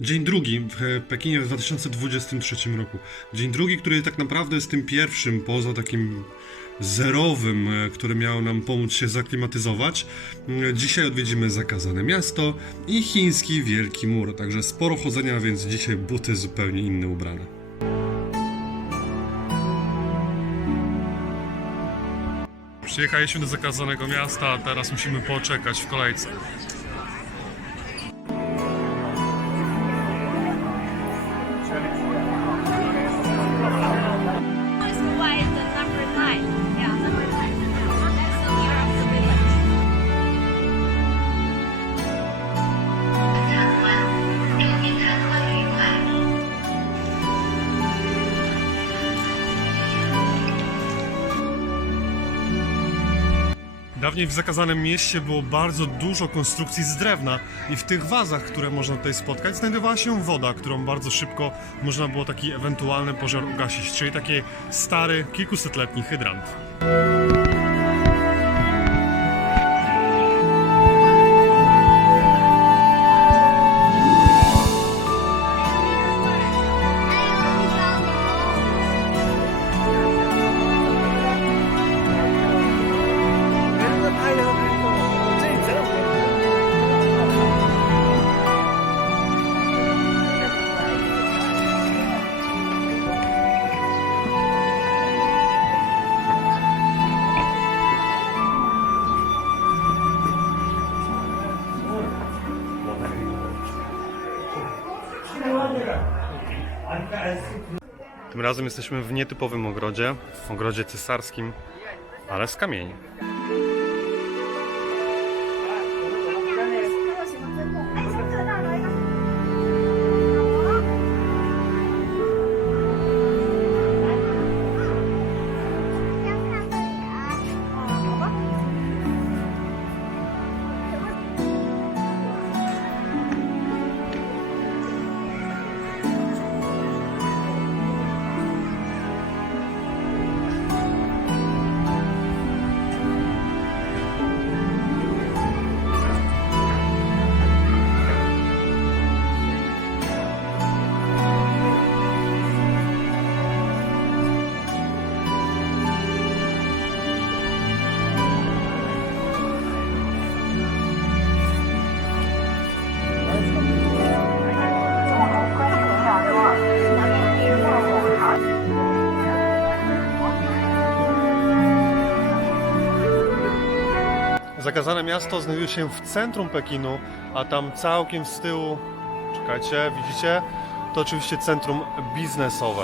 Dzień drugi w Pekinie w 2023 roku. Dzień drugi, który tak naprawdę jest tym pierwszym poza takim zerowym, e, który miał nam pomóc się zaklimatyzować. Dzisiaj odwiedzimy zakazane miasto i chiński Wielki Mur. Także sporo chodzenia, więc dzisiaj buty zupełnie inne ubrane. Przyjechaliśmy do zakazanego miasta, a teraz musimy poczekać w kolejce. Dawniej w zakazanym mieście było bardzo dużo konstrukcji z drewna i w tych wazach, które można tutaj spotkać, znajdowała się woda, którą bardzo szybko można było taki ewentualny pożar ugasić, czyli taki stary, kilkusetletni hydrant. Tym razem jesteśmy w nietypowym ogrodzie, ogrodzie cesarskim, ale z kamieni. Zakazane miasto znajduje się w centrum Pekinu, a tam całkiem z tyłu, czekajcie, widzicie? To oczywiście centrum biznesowe.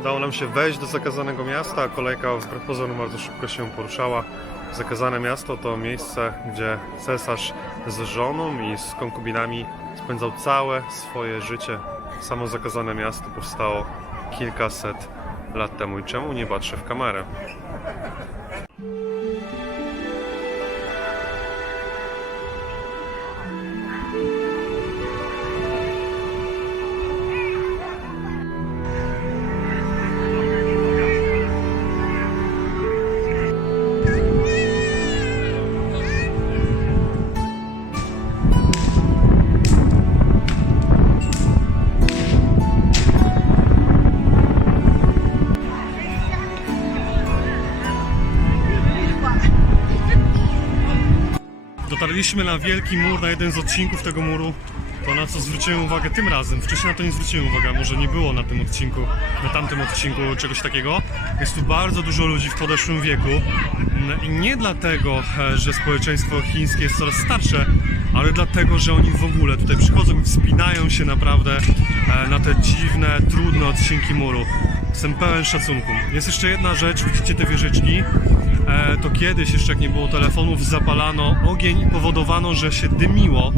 Udało nam się wejść do zakazanego miasta, a kolejka wbrew pozorom bardzo szybko się poruszała. Zakazane miasto to miejsce, gdzie cesarz z żoną i z konkubinami spędzał całe swoje życie. Samo zakazane miasto powstało kilkaset lat temu i czemu nie patrzę w kamerę? Dotarliśmy na wielki mur, na jeden z odcinków tego muru. To na co zwróciłem uwagę tym razem. Wcześniej na to nie zwróciłem uwagi, może nie było na tym odcinku, na tamtym odcinku czegoś takiego. Jest tu bardzo dużo ludzi w podeszłym wieku. I nie dlatego, e, że społeczeństwo chińskie jest coraz starsze, ale dlatego, że oni w ogóle tutaj przychodzą i wspinają się naprawdę e, na te dziwne, trudne odcinki muru. Jestem pełen szacunku. Jest jeszcze jedna rzecz, widzicie te wieżyczki? To kiedyś, jeszcze jak nie było telefonów, zapalano ogień i powodowano, że się dymiło.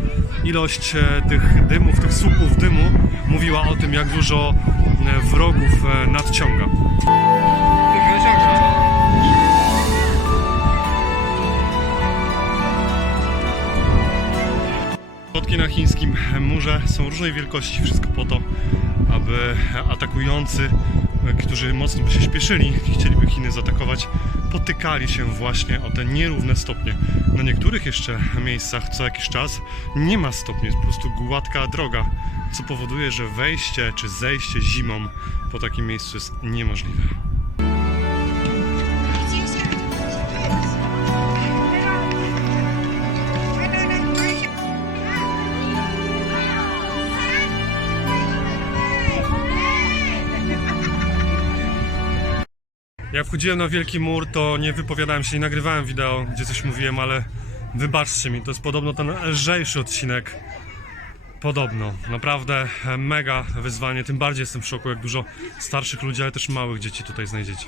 Ilość e, tych dymów, tych słupów dymu mówiła o tym, jak dużo e, wrogów e, nadciąga. Plotki na chińskim murze są różnej wielkości, wszystko po to, aby atakujący którzy mocno by się śpieszyli i chcieliby Chiny zaatakować, potykali się właśnie o te nierówne stopnie. Na niektórych jeszcze miejscach co jakiś czas nie ma stopni, jest po prostu gładka droga, co powoduje, że wejście czy zejście zimą po takim miejscu jest niemożliwe. Jak wchodziłem na Wielki Mur, to nie wypowiadałem się, nie nagrywałem wideo, gdzie coś mówiłem, ale wybaczcie mi, to jest podobno ten lżejszy odcinek. Podobno, naprawdę mega wyzwanie, tym bardziej jestem w szoku, jak dużo starszych ludzi, ale też małych dzieci tutaj znajdziecie.